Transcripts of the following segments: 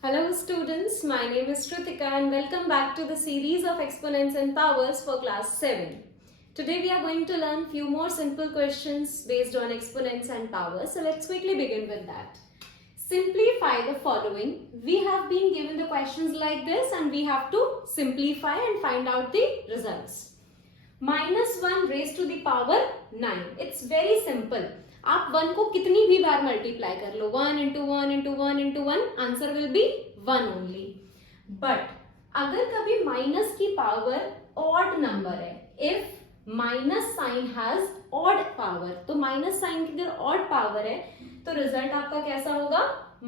Hello students, my name is Shrutika and welcome back to the series of exponents and powers for class 7. Today we are going to learn few more simple questions based on exponents and powers. So let's quickly begin with that. Simplify the following. We have been given the questions like this and we have to simplify and find out the results. -1 raised to the power 9. It's very simple. आप 1 को कितनी भी बार multiply कर लो, 1 into 1 into 1 into 1, answer will be 1 only. But अगर कभी minus की पावर ऑड नंबर है, if minus sign has odd power, तो माइनस साइन की अगर ऑड पावर है तो रिजल्ट आपका कैसा होगा?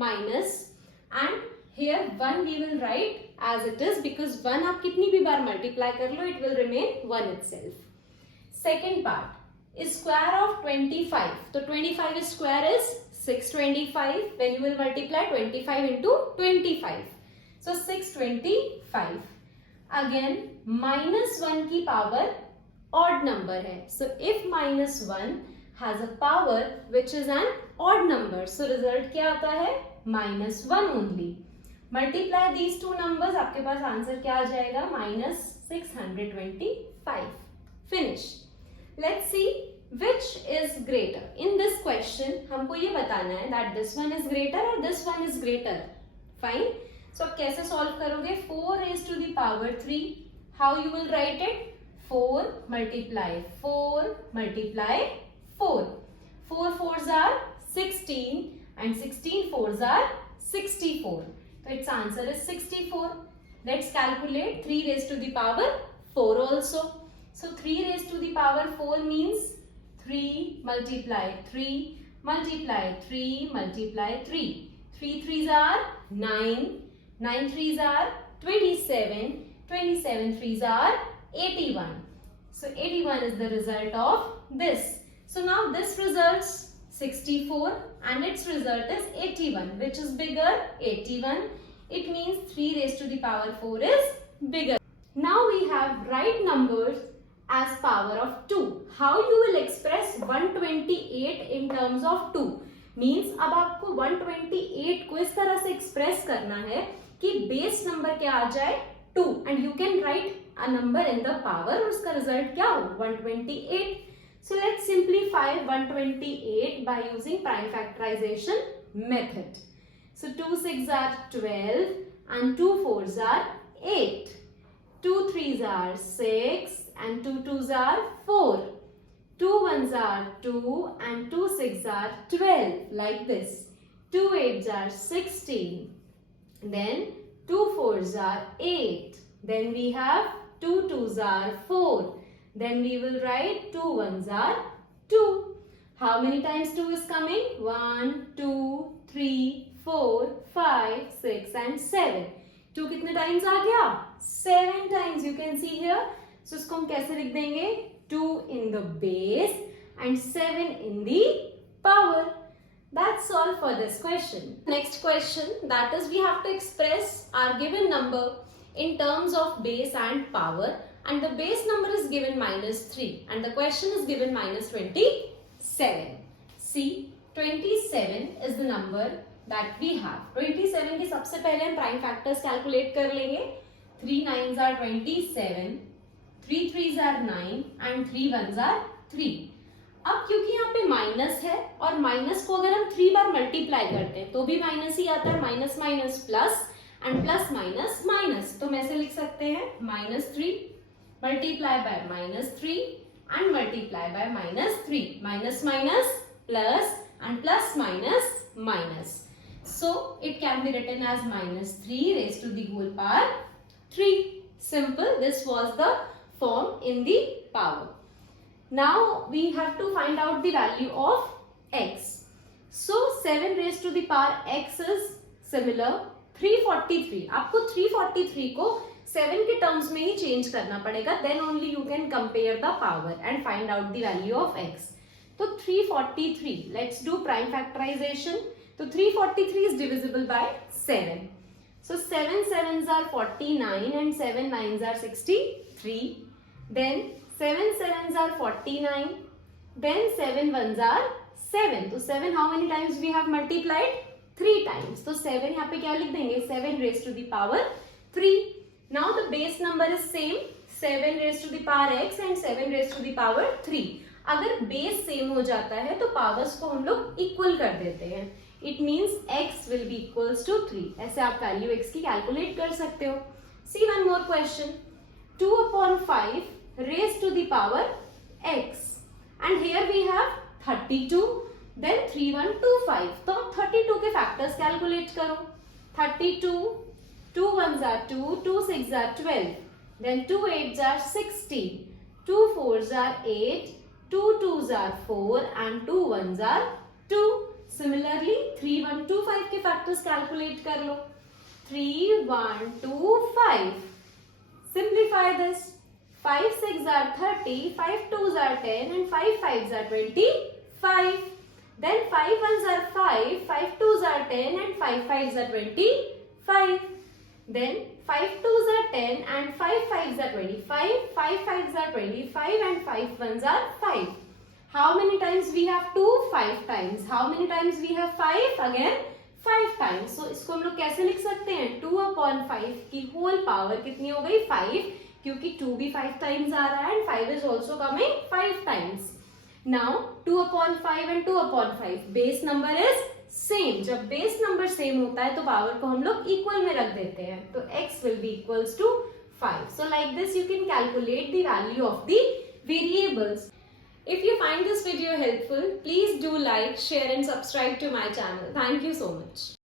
Minus. And here 1 we will write as it is because 1 आप कितनी भी बार मल्टीप्लाई कर लो, it will remain 1 itself. Second part, square of 25. तो 25 square is 625. When you will multiply 25 into 25, so 625. Again -1 की power odd number है, so if -1 has a power which is an odd number, so result क्या आता है? -1 only. Multiply these two numbers, आपके पास answer क्या आ जाएगा? -625. Finish. Let's see which is greater. In this question हमको ये बताना है that this one is greater और this one is greater. Fine. So आप कैसे सॉल्व करोगे? 4 raised to the power 3. How you will write it? 4 multiply 4 multiply 4. 4 4s are 16 and 16 4s are 64. So its answer is 64. Let's calculate 3 raised to the power 4 also. So 3 raised to the power 4 means 3 multiply 3 multiply 3 multiply 3. 3 3s are 9. 9 3s are 27. 27 3s are 81. So 81 is the result of this. So now this results 64 and its result is 81. Which is bigger? 81. It means 3 raised to the power 4 is bigger. Now we have right numbers as power of 2. How you will express 128 in terms of 2? Means अब आपको 128 को इस तरह से express करना है कि base number क्या आ जाए? 2 and you can write a number in the power और उसका result क्या हो? 128. So let's simplify 128 by using prime factorization method. So 2 6s are 12 and 2 4s are 8. 2 3s are 6 and 2 2s are 4. 2 1s are 2 and 2 6s are 12 like this. 2 8s are 16. Then 2 4s are 8. Then we have 2 2s are 4. Then we will write 2 1s are 2. How many times 2 is coming? 1 2 3 4 5 6 and 7. 2 कितने times आ गया? 7 times. You can see here. So इसको हम कैसे लिख देंगे? 2 in the base and 7 in the power. That's all for this question. Next question, that is we have to express our given number in terms of base and power, and the base number is given -3 and the question is given -27. See, 27 is the number that we have. 27 के सबसे पहले हम prime factors calculate कर लेंगे. 3 9s are 27, 3 3s are 9 and 3 1s are 3. अब क्योंकि यहाँ पे माइनस है और माइनस को अगर हम 3 बार मल्टीप्लाई करते हैं तो भी माइनस ही आता है. Minus minus plus and plus minus minus. तो हम ऐसे लिख सकते हैं -3 multiply by -3 and multiply by -3. Minus minus plus and plus minus minus. So it can be written as -3 raised to the whole power 3. Simple. This was the form in the power. Now we have to find out the value of x. So 7 raised to the power x is similar 343. आपको 343 को 7 के terms में ही change करना पड़ेगा. Then only you can compare the power and find out the value of x. तो 343. Let's do prime factorisation. तो 343 is divisible by 7. So 7 7s are 49 and 7 9s are 63. Then 7 7s are 49. Then 7 1s are 7. So 7 how many times we have multiplied? 3 times. तो 7 यहाँ पे क्या लिख देंगे, 7 raised to the power 3. Now the base number is same, 7 raised to the power x and 7 raised to the power 3. अगर base same हो जाता है तो पावर्स को हम लोग इक्वल कर देते हैं. It means x will be equals to 3. ऐसे आप वैल्यू x की कैलकुलेट कर सकते हो. See one more question. 2 upon 5 raised to the power x. And here we have 32. Then 3125. तो 32 के फैक्टर्स कैलकुलेट करो. 32, 2 1s are 2, 2 6s are 12. Then 2 8s are 16. 2 4s are 8. 2 2s are 4 and 2 1s are 2. Similarly 3 1 2 5 के factors calculate कर लो. 3 1 2 5. Simplify this. 5 6s are 30, 5 2s are 10 and 5 5s are 25. Then 5 1s are 5, 5 2s are 10 and 5 5s are 25. Then 5 2s are 10 and 5 5s are 25, 5 5s are 25 and 5 1s are 5. How many times we have 2? 5 times. How many times we have 5? Again 5 times. So इसको हम लोग कैसे लिख सकते हैं? 2 upon 5 की whole power कितनी हो गई? 5, क्योंकि 2 भी 5 times आ रहा है and 5 is also coming 5 times. Now 2 upon 5 and 2 upon 5. Base number is same. जब base number same होता है तो power को हम लोग equal में रख देते हैं. तो x will be equals to 5. So like this you can calculate the value of the variables. If you find this video helpful, please do like, share and subscribe to my channel. Thank you so much.